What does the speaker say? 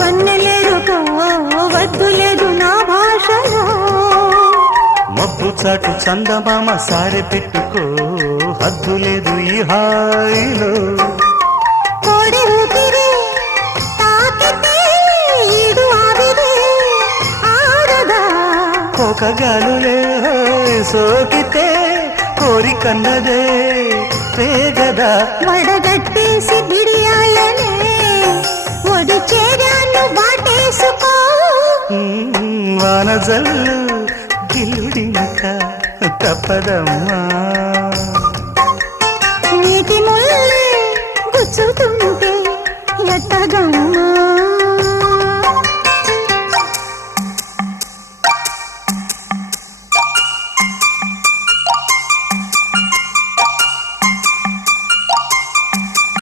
వన్నెలేరుకో వద్దు లేదు నా భాషలో. మబ్బు చాటు చందమామ సారె పెట్టుకో హద్దు లేదు ఈ హాయిలో. కోడి ఊపిరి తాకితే ఈడు ఆవిరి ఆరదా. కోకగాలులే సోకితే కోరికన్నదే పేగదా. వడగట్టేసి బిడియాలనే ఒడి చేరాను వాటేసుకో. వానజల్లు గిల్లుడింక తప్పదమ్మా.